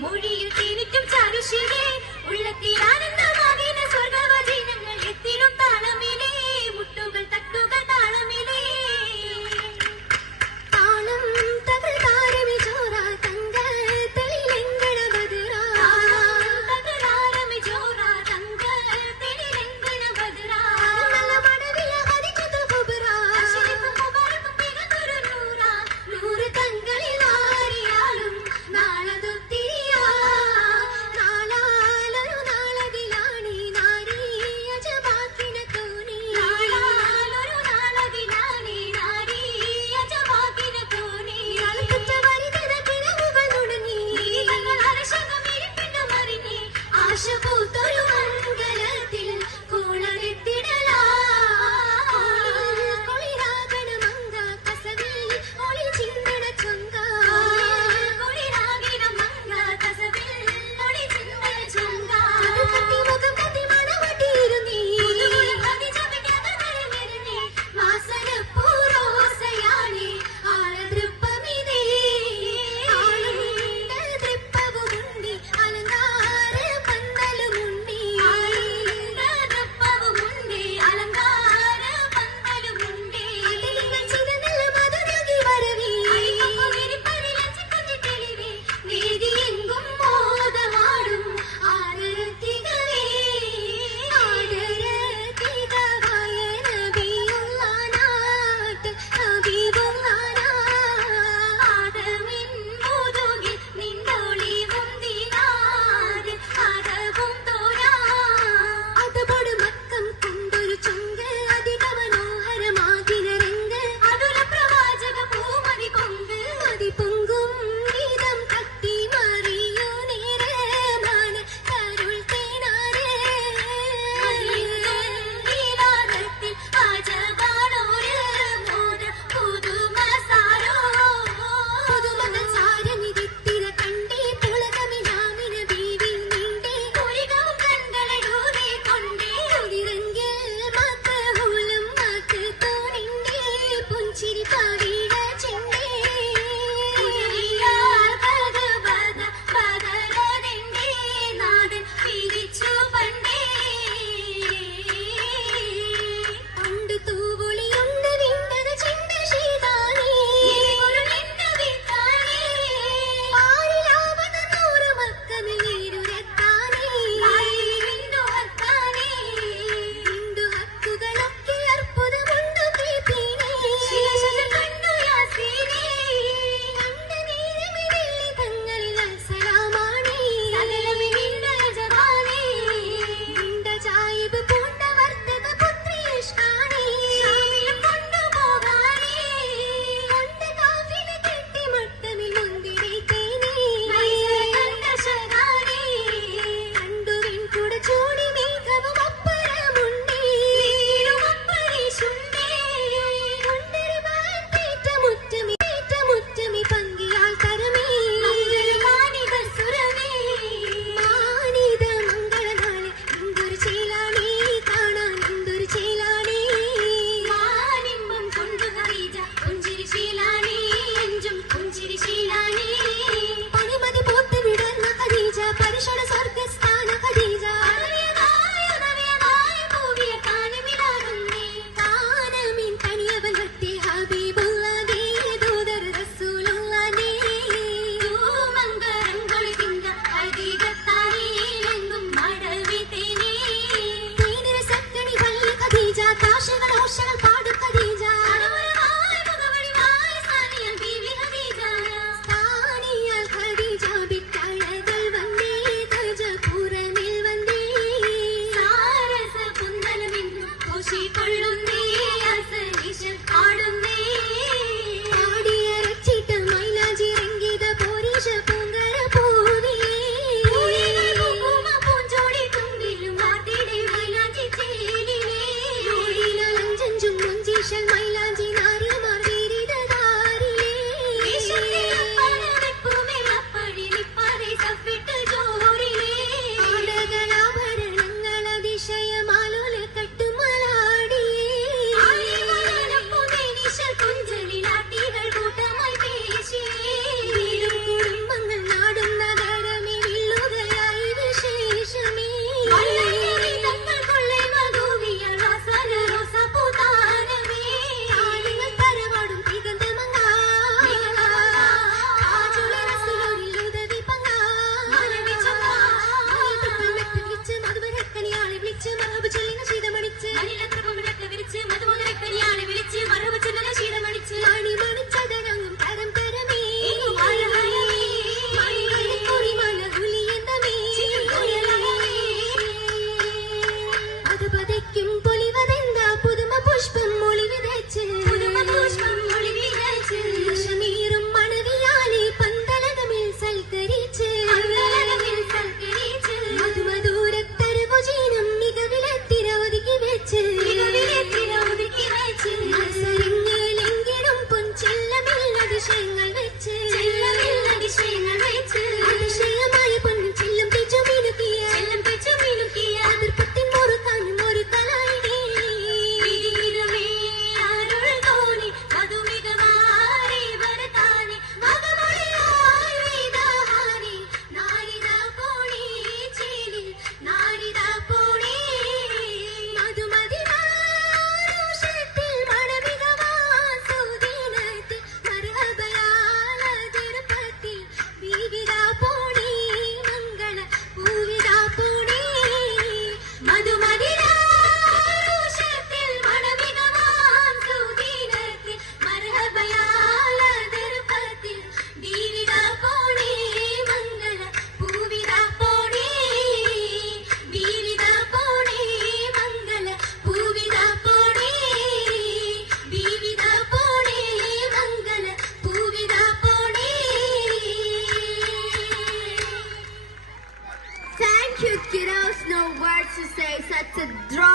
മൊഴിയിൽ തേനിറ്റും ചാരുശീലേ ഉള്ളത്തിൽ ആനന്ദമാകിന സ്വർഗവചനങ്ങൾ എത്തിലും താളമിലേ മുട്ടുകൾ തട്ടുകൾ താളമിലേ താളം തകൾ താരമി ചോറ തങ്ക തെളിലെങ്കണ ബദറാ തകൾ താരമി ചോറ തങ്ക തെളിലെങ്കണ ബദറാ നല്ല മടവില ഹദിച്ചു കുബറാ ശിൽപം മുബാരക് പികതൊരു നൂറാ നൂറ് തങ്ങളിൽ വാരിയാലും നാളതൊത്തിരിയാ നാളാലൊരു നാളതിലാണി നാരി അജബാക്കിന തോനി നാളാലൊരു നാളതിലാണി നാരി അജബാക്കിന തോനി അളക്കച്ച വരിതന കിഴവുകൾ നുണങ്ങി തങ്ങൾ അരശകമിരിപ്പിന്നു മറിഞ്ഞി ആശ പൂത്തൊരു മംഗലത്തിൽ കോളമെത്തിടലാ കുളിരാകണ മങ്ക കസവിൽ ഒളി ചിന്തണ ചൊങ്ക കുളിരാകിന മങ്ക കസവിൽ ഒളി ചിന്തണ ചൊങ്ക കത്തി മുഖം കത്തി മണവട്ടിയിരുന്നീ വാസന പൂരോസയാണി ആളതൃപ്പമിതേ ആളുണ്ട് തൃപ്പവുമുണ്ടി അലങ്കാര പന്തലുമുണ്ടി cute kiddos, no words to say, such a draw.